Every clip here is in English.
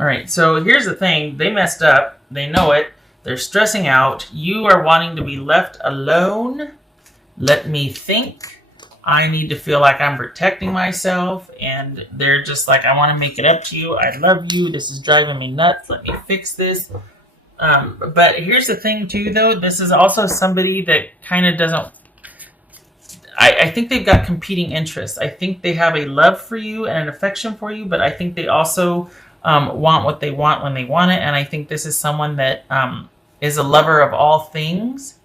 All right, so here's the thing. They messed up. They know it. They're stressing out. You are wanting to be left alone. Let me think. I need to feel like I'm protecting myself. And they're just like, I want to make it up to you. I love you. This is driving me nuts. Let me fix this. But here's the thing, too, though. This is also somebody that kind of doesn't... I think they've got competing interests. I think they have a love for you and an affection for you, but I think they also... want what they want when they want it. And I think this is someone that is a lover of all things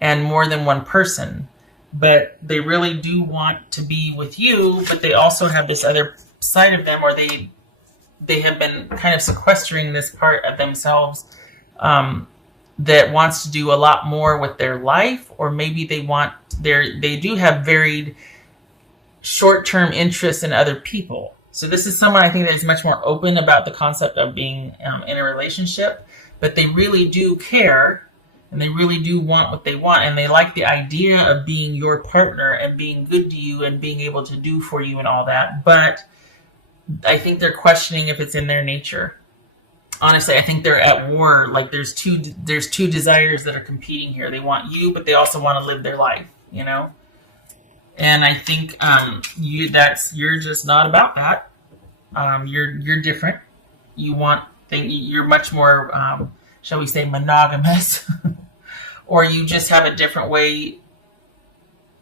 and more than one person. But they really do want to be with you, but they also have this other side of them where they have been kind of sequestering this part of themselves that wants to do a lot more with their life, or maybe they do have varied short-term interests in other people. So this is someone I think that is much more open about the concept of being in a relationship, but they really do care and they really do want what they want, and they like the idea of being your partner and being good to you and being able to do for you and all that. But I think they're questioning if it's in their nature. Honestly, I think they're at war. Like there's two desires that are competing here. They want you, but they also want to live their life, you know? And I think you're just not about that. You're different. You're much more, shall we say, monogamous, or you just have a different way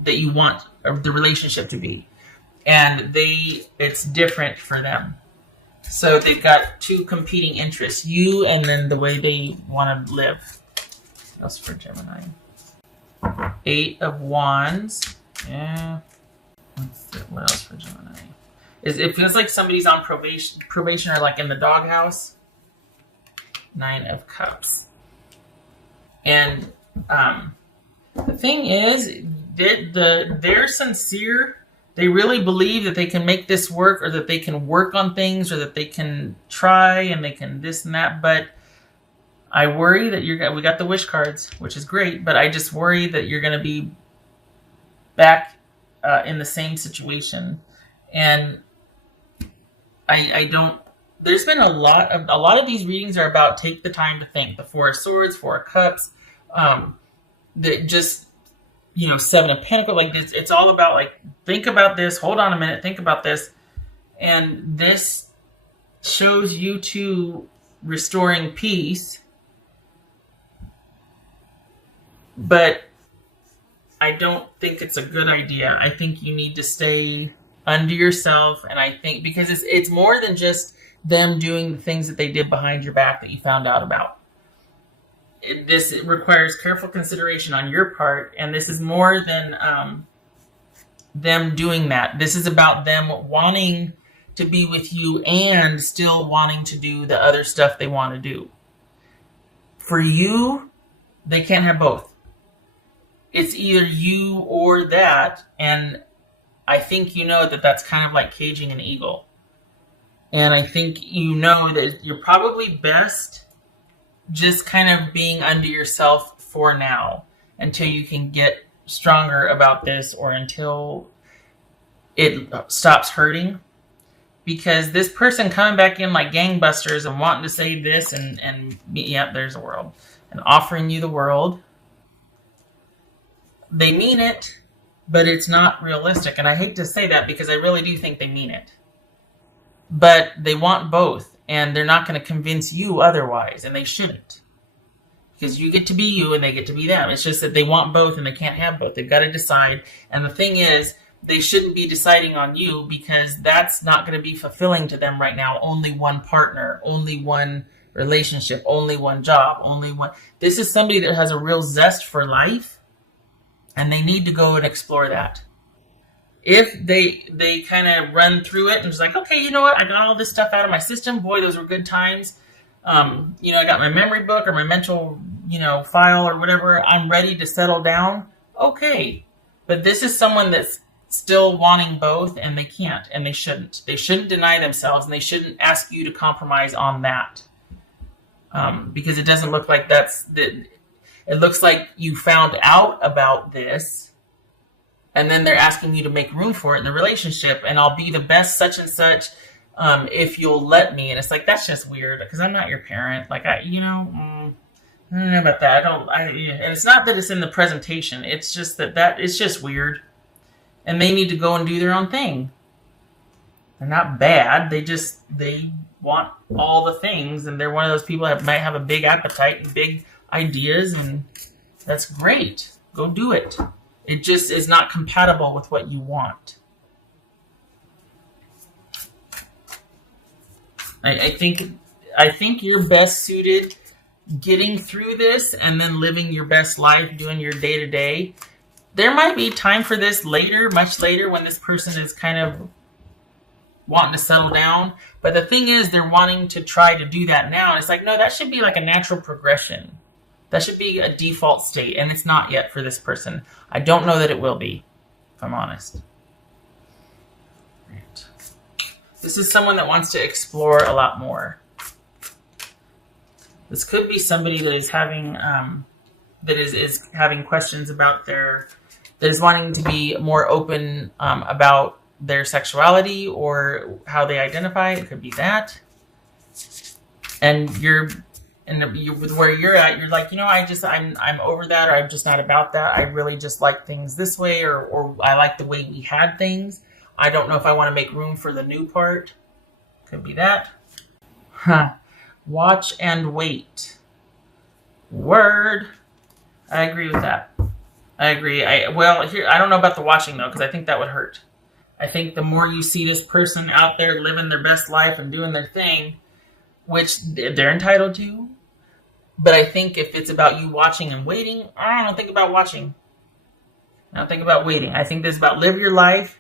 that you want the relationship to be, and it's different for them. So they've got two competing interests: you, and then the way they want to live. What else for Gemini? 8 of Wands. Yeah. What else for Gemini? It feels like somebody's on probation or like in the doghouse. 9 of Cups. And the thing is, they're sincere. They really believe that they can make this work, or that they can work on things, or that they can try and they can this and that. But I worry that we got the wish cards, which is great, but I just worry that you're going to be back in the same situation. And I don't... There's been a lot of these readings are about take the time to think. The 4 of Swords, 4 of Cups, that just, 7 of Pentacles. Like this, it's all about like, think about this. Hold on a minute. Think about this. And this shows you two restoring peace. But I don't think it's a good idea. I think you need to stay under yourself. And I think because it's more than just them doing the things that they did behind your back that you found out about. It requires careful consideration on your part, and this is more than them doing that. This is about them wanting to be with you and still wanting to do the other stuff they want to do. For you, they can't have both. It's either you or that, and I think you know that that's kind of like caging an eagle. And I think you know that you're probably best just kind of being under yourself for now until you can get stronger about this, or until it stops hurting. Because this person coming back in like gangbusters and wanting to say this and yeah, there's a world, and offering you the world. They mean it, but it's not realistic. And I hate to say that because I really do think they mean it. But they want both, and they're not going to convince you otherwise, and they shouldn't. Because you get to be you, and they get to be them. It's just that they want both, and they can't have both. They've got to decide. And the thing is, they shouldn't be deciding on you, because that's not going to be fulfilling to them right now. Only one partner, only one relationship, only one job, only one. This is somebody that has a real zest for life, and they need to go and explore that. If they kind of run through it and just like, okay, you know what? I got all this stuff out of my system. Boy, those were good times. I got my memory book or my mental, file or whatever. I'm ready to settle down. Okay. But this is someone that's still wanting both, and they can't, and they shouldn't. They shouldn't deny themselves, and they shouldn't ask you to compromise on that. Because it doesn't look like it looks like you found out about this, and then they're asking you to make room for it in the relationship, and I'll be the best such and such. if you'll let me. And it's like, that's just weird because I'm not your parent. Like, I don't know about that. And it's not that it's in the presentation. It's just that it's just weird. And they need to go and do their own thing. They're not bad. They want all the things. And they're one of those people that might have a big appetite and big ideas. And that's great. Go do it. It just is not compatible with what you want. I think you're best suited getting through this and then living your best life, doing your day-to-day. There might be time for this later, much later, when this person is kind of wanting to settle down. But the thing is, they're wanting to try to do that now. And it's like, no, that should be like a natural progression. That should be a default state. And it's not yet for this person. I don't know that it will be, if I'm honest. Right. This is someone that wants to explore a lot more. This could be somebody that is having is having questions about that is wanting to be more open about their sexuality or how they identify. It could be that. And with where you're at, you're like, I'm over that, or I'm just not about that. I really just like things this way, or I like the way we had things. I don't know if I want to make room for the new part. Could be that. Watch and wait. Word. I agree with that. I agree. I don't know about the watching though, because I think that would hurt. I think the more you see this person out there living their best life and doing their thing, which they're entitled to, but I think if it's about you watching and waiting, I don't think about watching. I don't think about waiting. I think this is about live your life.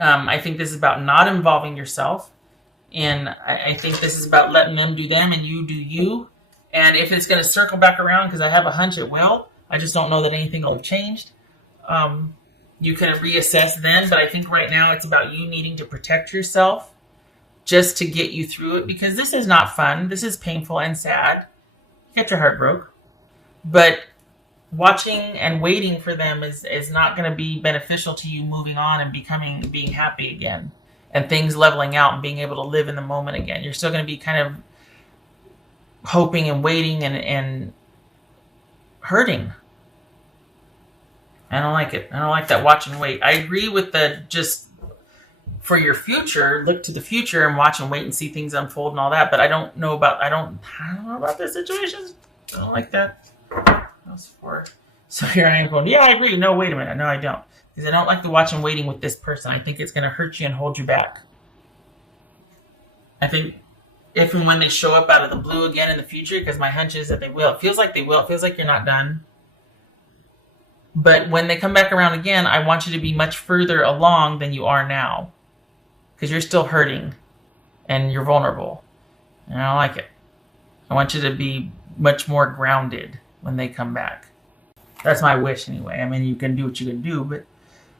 I think this is about not involving yourself. And I think this is about letting them do them and you do you. And if it's going to circle back around, because I have a hunch it will, I just don't know that anything will have changed. You can reassess then, but I think right now it's about you needing to protect yourself just to get you through it, because this is not fun. This is painful and sad. You get your heart broke. But watching and waiting for them is not going to be beneficial to you moving on and being happy again. And things leveling out and being able to live in the moment again. You're still going to be kind of hoping and waiting and hurting. I don't like it. I don't like that watch and wait. I agree with the just for your future, look to the future and watch and wait and see things unfold and all that. But I don't know about this situation. I don't like that. So here I am going, yeah, I agree. No, wait a minute. No, I don't. Because I don't like the watch and waiting with this person. I think it's going to hurt you and hold you back. I think if and when they show up out of the blue again in the future, because my hunch is that they will. It feels like they will. It feels like you're not done. But when they come back around again, I want you to be much further along than you are now. Because you're still hurting. And you're vulnerable. And I don't like it. I want you to be much more grounded when they come back. That's my wish anyway. I mean, you can do what you can do, but...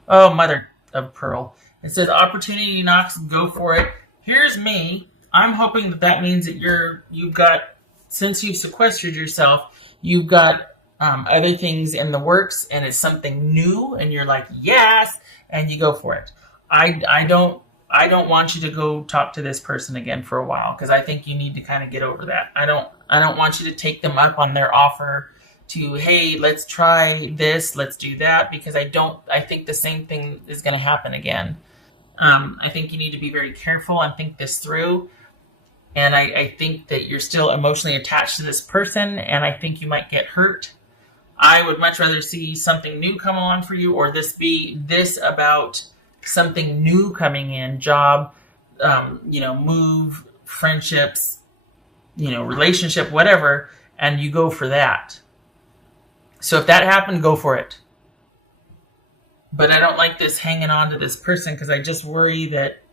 Oh, mother of pearl. It says, opportunity knocks, go for it. Here's me. I'm hoping that means that you've got, since you've sequestered yourself, you've got other things in the works, and it's something new, and you're like, yes, and you go for it. I don't want you to go talk to this person again for a while, because I think you need to kind of get over that. I don't want you to take them up on their offer to, hey, let's try this, let's do that, because I think the same thing is going to happen again. I think you need to be very careful and think this through. And I think that you're still emotionally attached to this person, and I think you might get hurt. I would much rather see something new come along for you, or this about something new coming in, job, move, friendships, relationship, whatever, and you go for that. So if that happened, go for it. But I don't like this hanging on to this person, because I just worry that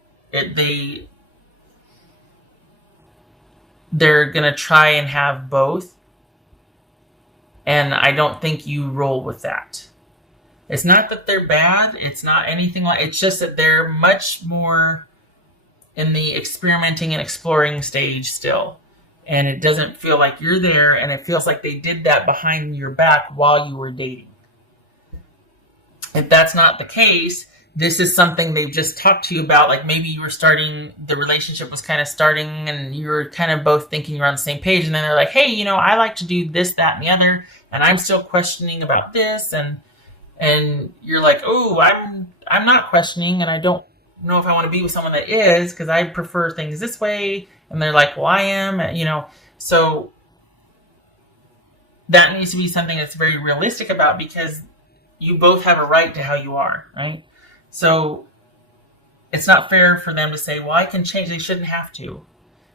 they're going to try and have both. And I don't think you roll with that. It's not that they're bad. It's not anything like... It's just that they're much more in the experimenting and exploring stage still. And it doesn't feel like you're there, and it feels like they did that behind your back while you were dating. If that's not the case, this is something they've just talked to you about. Like maybe you were starting, the relationship was kind of starting and you were kind of both thinking you're on the same page. And then they're like, hey, you know, I like to do this, that, and the other. And I'm still questioning about this. And you're like, oh, I'm not questioning. And I don't know if I want to be with someone that is, because I prefer things this way. And they're like, well, I am, you know. So that needs to be something that's very realistic about, because you both have a right to how you are, right? So it's not fair for them to say, well, I can change. They shouldn't have to.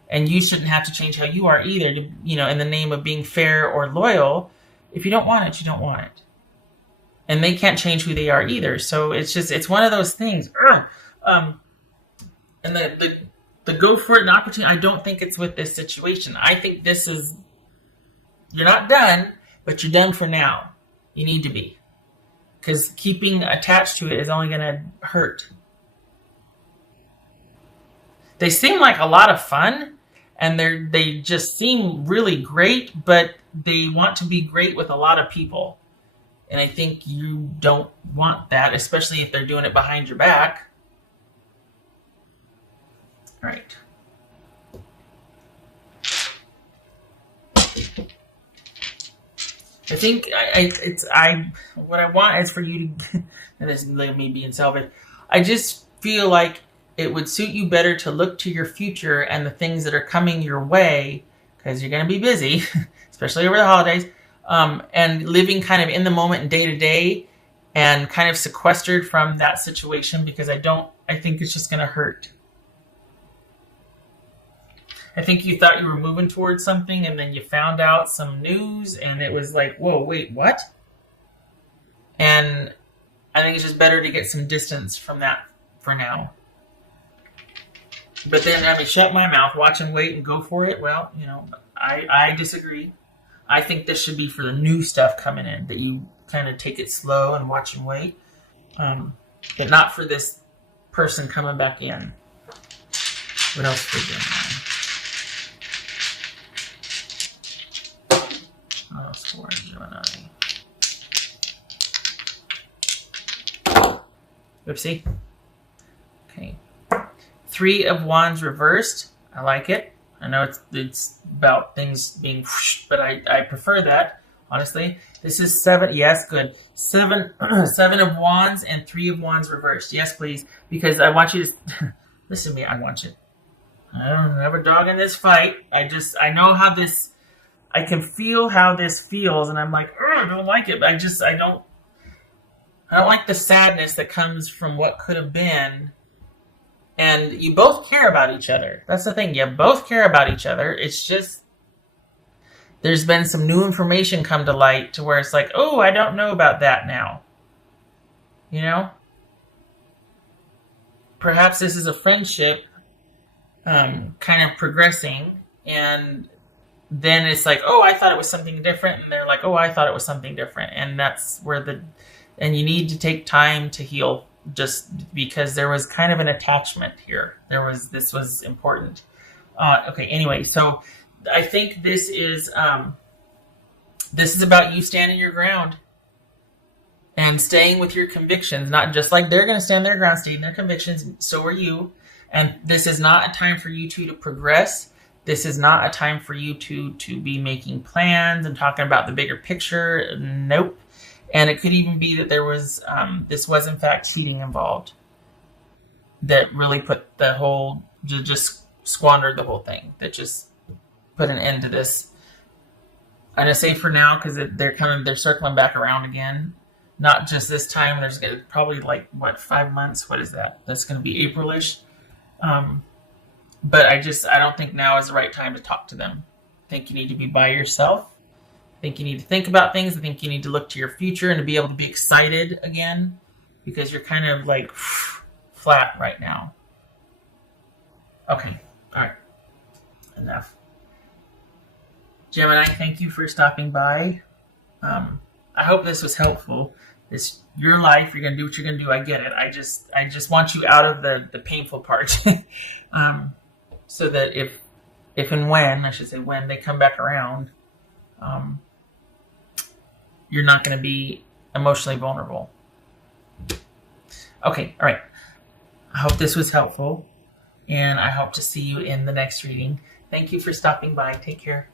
And you shouldn't have to change how you are either, to, you know, in the name of being fair or loyal. If you don't want it, you don't want it. And they can't change who they are either. So it's one of those things. And the go for it, the opportunity, I don't think it's with this situation. I think this is, you're not done, but you're done for now. You need to be. Because keeping attached to it is only going to hurt. They seem like a lot of fun, and they just seem really great, but they want to be great with a lot of people. And I think you don't want that, especially if they're doing it behind your back. All right. I think what I want is for you to, and this may be in salvage, I just feel like it would suit you better to look to your future and the things that are coming your way, because you're going to be busy, especially over the holidays, and living kind of in the moment and day to day, and kind of sequestered from that situation, because I think it's just going to hurt. I think you thought you were moving towards something, and then you found out some news, and it was like, whoa, wait, what? And I think it's just better to get some distance from that for now. But then have me shut my mouth, watch and wait, and go for it. Well, you know, I disagree. I think this should be for the new stuff coming in, that you kind of take it slow and watch and wait. But not for this person coming back in. What else for Gemini? What else for Gemini? Oopsie. Okay. 3 of Wands reversed. I like it. I know it's about things being whoosh, but I prefer that, honestly. This is 7. Yes, good. 7 of Wands and 3 of Wands reversed. Yes, please. Because I want you to listen to me. I want you. I don't have a dog in this fight. I know how this. I can feel how this feels, and I'm like, I don't like it. But I don't like the sadness that comes from what could have been. And you both care about each other. That's the thing. You both care about each other. It's just there's been some new information come to light to where it's like, oh, I don't know about that now. You know? Perhaps this is a friendship kind of progressing, and then it's like, oh, I thought it was something different. And they're like, oh, I thought it was something different. And that's where and you need to take time to heal, just because there was kind of an attachment here. This was important. Okay, anyway, so I think this is about you standing your ground and staying with your convictions. Not just like they're going to stand their ground, stay in their convictions. So are you. And this is not a time for you two to progress. This is not a time for you to be making plans and talking about the bigger picture. Nope. And it could even be that there was, this was in fact cheating involved that really put the whole, just squandered the whole thing, that just put an end to this. I'm going to say for now, because they're circling back around again. Not just this time, there's probably 5 months? What is that? That's going to be April-ish. But I don't think now is the right time to talk to them. I think you need to be by yourself. I think you need to think about things. I think you need to look to your future and to be able to be excited again, because you're kind of flat right now. Okay. All right. Enough. Gemini, thank you for stopping by. I hope this was helpful. It's your life. You're going to do what you're going to do. I get it. I just want you out of the painful part. So that if and when, I should say when, they come back around, you're not going to be emotionally vulnerable. Okay, all right. I hope this was helpful, and I hope to see you in the next reading. Thank you for stopping by. Take care.